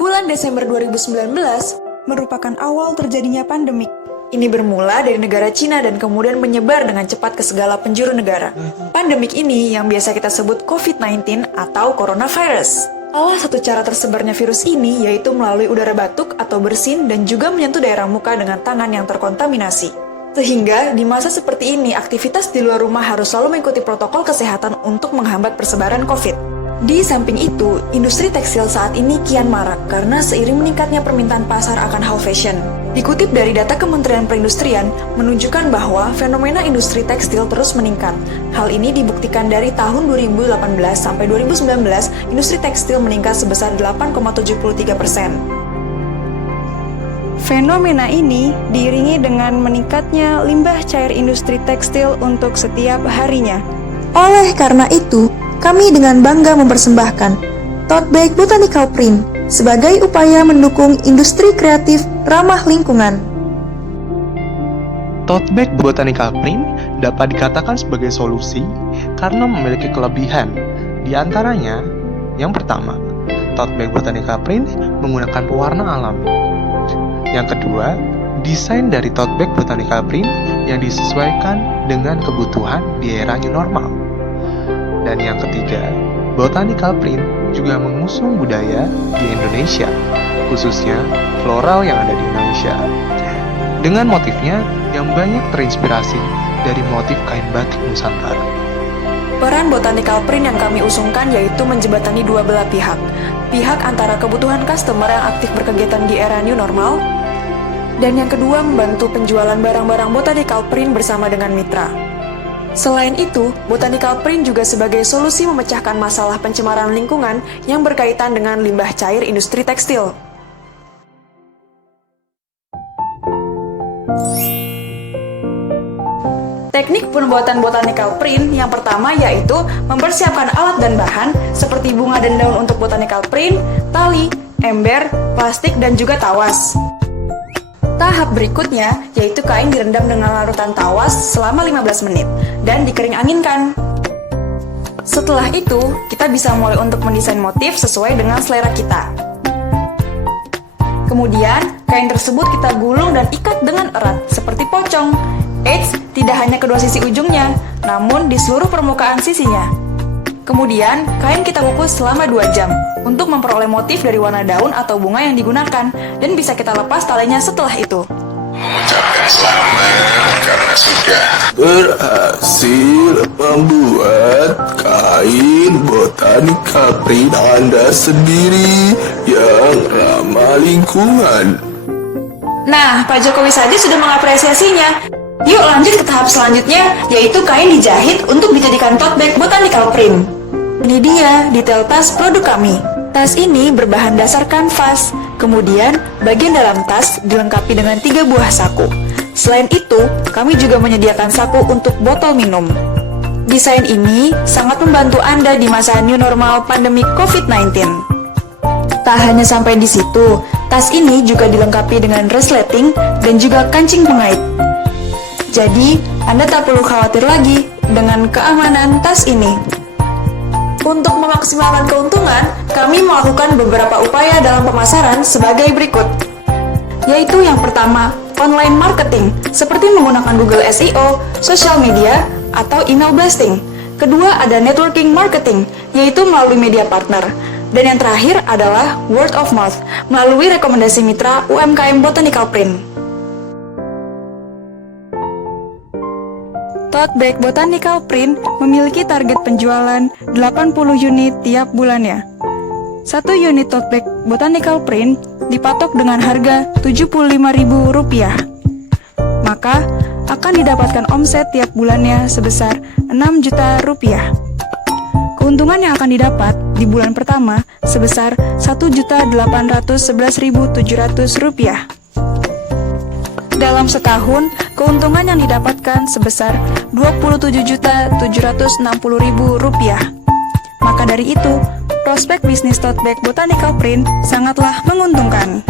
Bulan Desember 2019 merupakan awal terjadinya pandemik. ini bermula dari negara Cina dan kemudian menyebar dengan cepat ke segala penjuru negara. Pandemik ini yang biasa kita sebut COVID-19 atau coronavirus. Salah satu cara tersebarnya virus ini yaitu melalui udara batuk atau bersin dan juga menyentuh daerah muka dengan tangan yang terkontaminasi. Sehingga di masa seperti ini aktivitas di luar rumah harus selalu mengikuti protokol kesehatan untuk menghambat persebaran COVID. Di samping itu, industri tekstil saat ini kian marak karena seiring meningkatnya permintaan pasar akan hal fashion. Dikutip dari data Kementerian Perindustrian, menunjukkan bahwa fenomena industri tekstil terus meningkat. Hal ini dibuktikan dari tahun 2018 sampai 2019, industri tekstil meningkat sebesar 8,73%. Fenomena ini diiringi dengan meningkatnya limbah cair industri tekstil untuk setiap harinya. Oleh karena itu, kami dengan bangga mempersembahkan tote bag botanical print sebagai upaya mendukung industri kreatif ramah lingkungan. Tote bag botanical print dapat dikatakan sebagai solusi karena memiliki kelebihan. Di antaranya, yang pertama, tote bag botanical print menggunakan pewarna alami. Yang kedua, desain dari tote bag botanical print yang disesuaikan dengan kebutuhan di era new normal. Dan yang ketiga, botanical print juga mengusung budaya di Indonesia, khususnya floral yang ada di Indonesia. Dengan motifnya yang banyak terinspirasi dari motif kain batik Nusantara. Peran botanical print yang kami usungkan yaitu menjembatani dua belah pihak. Pihak antara kebutuhan customer yang aktif berkegiatan di era new normal, dan yang kedua membantu penjualan barang-barang botanical print bersama dengan mitra. Selain itu, botanical print juga sebagai solusi memecahkan masalah pencemaran lingkungan yang berkaitan dengan limbah cair industri tekstil. Teknik pembuatan botanical print yang pertama yaitu mempersiapkan alat dan bahan seperti bunga dan daun untuk botanical print, tali, ember, plastik, dan juga tawas. Tahap berikutnya yaitu kain direndam dengan larutan tawas selama 15 menit dan dikering anginkan. Setelah itu, kita bisa mulai untuk mendesain motif sesuai dengan selera kita. Kemudian, kain tersebut kita gulung dan ikat dengan erat seperti pocong. Eits, tidak hanya kedua sisi ujungnya, namun di seluruh permukaan sisinya. Kemudian, kain kita kukus selama 2 jam untuk memperoleh motif dari warna daun atau bunga yang digunakan, dan bisa kita lepas talinya setelah itu. Mengucapkan selamat karena sudah berhasil membuat kain botanical print Anda sendiri yang ramah lingkungan. Nah, Pak Jokowi saja sudah mengapresiasinya. Yuk lanjut ke tahap selanjutnya, yaitu kain dijahit untuk dijadikan tote bag botanical print. Ini dia detail tas produk kami. Tas ini berbahan dasar kanvas. Kemudian, bagian dalam tas dilengkapi dengan 3 buah saku. Selain itu, kami juga menyediakan saku untuk botol minum. Desain ini sangat membantu Anda di masa new normal pandemi COVID-19. Tak hanya sampai di situ, tas ini juga dilengkapi dengan resleting dan juga kancing pengait. Jadi, Anda tak perlu khawatir lagi dengan keamanan tas ini. Untuk memaksimalkan keuntungan, kami melakukan beberapa upaya dalam pemasaran sebagai berikut. Yaitu yang pertama, online marketing, seperti menggunakan Google SEO, social media, atau email blasting. Kedua, ada networking marketing, yaitu melalui media partner. Dan yang terakhir adalah word of mouth, melalui rekomendasi mitra UMKM Botanical Print. Tote bag botanical print memiliki target penjualan 80 unit tiap bulannya. 1 unit tote bag botanical print dipatok dengan harga Rp75.000. Maka akan didapatkan omset tiap bulannya sebesar Rp6 juta. Keuntungan yang akan didapat di bulan pertama sebesar Rp1.811.700. Dalam setahun, keuntungan yang didapatkan sebesar Rp27.760.000. Maka dari itu, prospek bisnis tote bag botanical print sangatlah menguntungkan.